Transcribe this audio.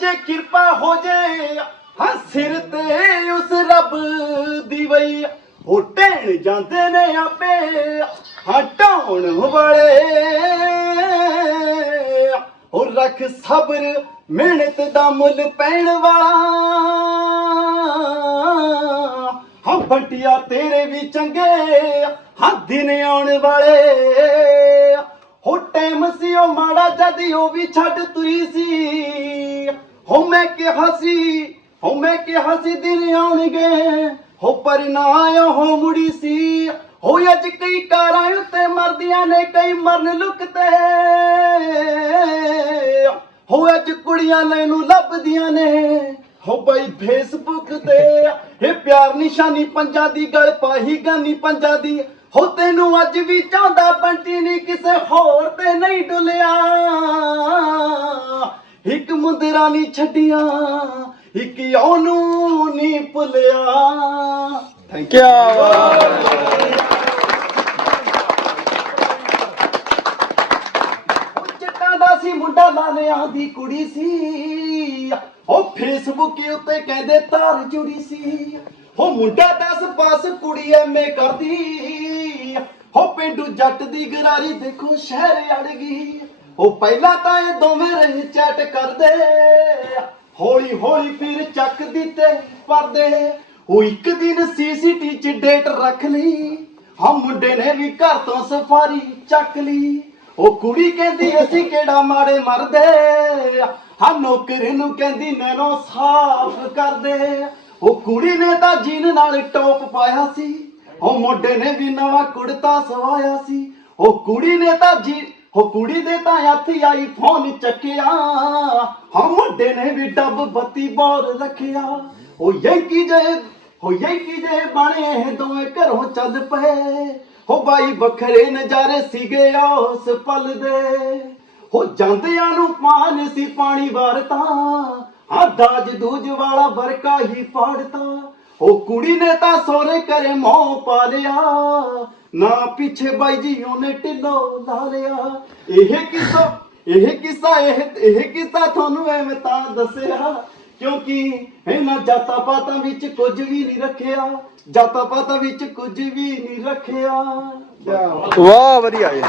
ਜੇ ਕਿਰਪਾ ਹੋ ਜੇ ਹਾਂ ਸਿਰ ਤੇ ਉਸ ਰੱਬ ਦੀ ਵਈ। ਉਹ ਟਹਿਣ ਜਾਂਦੇ ਨੇ ਆਪੇ, ਹਾਂ ਵਾਲੇ। ਉਹ ਰੱਖ ਸਬਰ, ਮਿਹਨਤ ਦਾ ਮੁੱਲ ਪੈਣ ਵਾਲਾ। ਹਾਂ ਬੰਟਿਆ ਤੇਰੇ ਵੀ ਚੰਗੇ, ਹਾਂ ਦਿਨ ਆਉਣ ਵਾਲੇ। ਹੋ ਟਾਈਮ ਸੀ, ਉਹ ਮਾੜਾ ਜਦ ਉਹ ਵੀ ਛੱਡ ਤੁਰੀ ਸੀ। ਹੋ ਮੈਂ ਕਿਹਾ ਸੀ, ਹੋ ਮੈਂ ਕਿਹਾ ਸੀ ਦਿਨ ਆਉਣਗੇ। ਹੋ ਪਰ ਨਾ ਉਹ ਮੁੜੀ ਸੀ। ਹੋ ਅੱਜ ਕਈ ਕਾਰਾਂ ਉੱਤੇ ਮਰਦੀਆਂ ਨੇ, ਕਈ ਮਰਨ ਲੁਕਤੇ ਹੋ ਅੱਜ ਕੁੜੀਆਂ ਲੈਨੂੰ ਲੱਭਦੀਆਂ ਨੇ। ਹੋ ਬਈ ਫੇਸਬੁੱਕ ਤੇ ਇਹ ਪਿਆਰ ਨਿਸ਼ਾਨੀ ਪੰਜਾਂ ਦੀ ਗਲ ਪਾਹੀ ਗਾਨੀ ਪੰਜਾਂ ਦੀ। ਹੋ ਤੈਨੂੰ ਅੱਜ ਵੀ ਚਾਹੁੰਦਾ ਬੰਟੀ ਨਹੀਂ ਕਿਸੇ ਹੋਰ ਤੇ ਨਹੀਂ ਡੁਲਿਆ। ਇੱਕ ਮੁੰਦਰਾ ਨਹੀਂ ਛੱਡੀਆਂ ਇੱਕ ਉਹਨੂੰ ਨਹੀਂ ਭੁੱਲਿਆ। ਥੈਂਕ ਬਾਤ ਚਿੱਟਾਂ ਦਾ ਸੀ ਮੁੰਡਾ ਲਾਲਿਆਂ ਦੀ ਕੁੜੀ ਸੀ। ਉਹ ਫੇਸਬੁੱਕ ਉੱਤੇ ਕਹਿੰਦੇ ਤਾਰ ਜੁੜੀ ਸੀ। ਉਹ ਮੁੰਡਾ 10 ਪਾਸ ਕੁੜੀ ਐਮਏ ਕਰਦੀ। ਉਹ ਪਿੰਡੂ ਜੱਟ ਦੀ ਗਰਾਰੀ ਦੇਖੋ ਸ਼ਹਿਰ ਅੜ ਗਈ। ਉਹ ਪਹਿਲਾਂ ਤਾਂ ਇਹ ਦੋਵੇਂ ਰਹੀ ਚੈਟ ਕਰਦੇ। ਹੌਲੀ ਹੌਲੀ ਫਿਰ ਚੱਕ ਦਿੱਤੇ ਪਰਦੇ। ਉਹ ਇੱਕ ਦਿਨ ਸੀਸੀਟੀ 'ਚ ਡੇਟ ਰੱਖ ਲਈ। ਹਾਂ, ਮੁੰਡੇ ਨੇ ਵੀ ਘਰ ਤੋਂ ਸਫਾਰੀ ਚੱਕ ਲਈ। ਉਹ ਕੁੜੀ ਕਹਿੰਦੀ, ਅਸੀਂ ਕਿਹੜਾ ਮਾੜੇ ਮਰਦੇ? ਹਾਂ, ਨੌਕਰ ਨੂੰ ਕਹਿੰਦੀ ਨੈਨੋ ਸਾਫ਼ ਕਰਦੇ। ਉਹ ਕੁੜੀ ਨੇ ਤਾਂ ਜੀਨ ਨਾਲ ਟੋਪ ਪਾਇਆ ਸੀ। ਉਹ ਮੁੰਡੇ ਨੇ ਵੀ ਨਵਾਂ ਕੁੜਤਾ ਸਵਾਇਆ ਸੀ। ਉਹ ਕੁੜੀ ਨੇ ਤਾਂ ਜੀ ਉਹ ਕੁੜੀ ਦੇ ਤਾਂ ਹੱਥ ਆਈ ਫੋਨ ਚੱਕਿਆ। ਹਾਂ ਮੁੰਡੇ ਨੇ ਵੀ ਡੱਬ ਬੱਤੀ ਬੋਰ ਰੱਖਿਆ। ਉਹ ਯੰਕੀ ਜੇ ਹੋ ਯੰਕੀ ਜੇ ਬਣੇ ਦੋਵੇਂ ਘਰੋਂ ਚੱਲ ਪਏ। ਹੋ ਬਾਈ ਵੱਖਰੇ ਨਜ਼ਾਰੇ ਸੀਗੇ ਉਸ ਪਲ ਦੇ। ਹੋ ਜਾਂਦਿਆਂ ਨੂੰ ਪਾਨ ਸੀ ਪਾਣੀ ਵਾਰਤਾ। ਆ ਦਾਜ ਦੂਜ ਵਾਲਾ ਵਰਕਾ ਹੀ ਪਾੜਤਾ। ਉਹ ਕੁੜੀ ਨੇ ਤਾਂ ਸੋਰੇ ਕਰੇ ਮੋਹ ਪਾ ਲਿਆ। ਨਾ ਪਿੱਛੇ ਬਾਈ ਜੀ ਉਹਨੇ ਢਿੱਲੋ ਲਾ ਲਿਆ। ਇਹ ਕਿੱਸਾ ਇਹ ਕਿੱਸਾ, ਇਹ ਇਹ ਕਿੱਸਾ ਤੁਹਾਨੂੰ ਐਵੇਂ ਤਾਂ ਦੱਸਿਆ? ਕਿਉਂਕਿ ਇਹਨਾਂ ਜਾਤਾਂ ਪਾਤਾਂ ਵਿੱਚ ਕੁਝ ਵੀ ਨਹੀਂ ਰੱਖਿਆ। ਜਾਤਾਂ ਪਾਤਾਂ ਵਿੱਚ ਕੁਝ ਵੀ ਨਹੀਂ ਰੱਖਿਆ। ਕਿਆ ਵਾਹ, ਵਧੀਆ ਜੀ।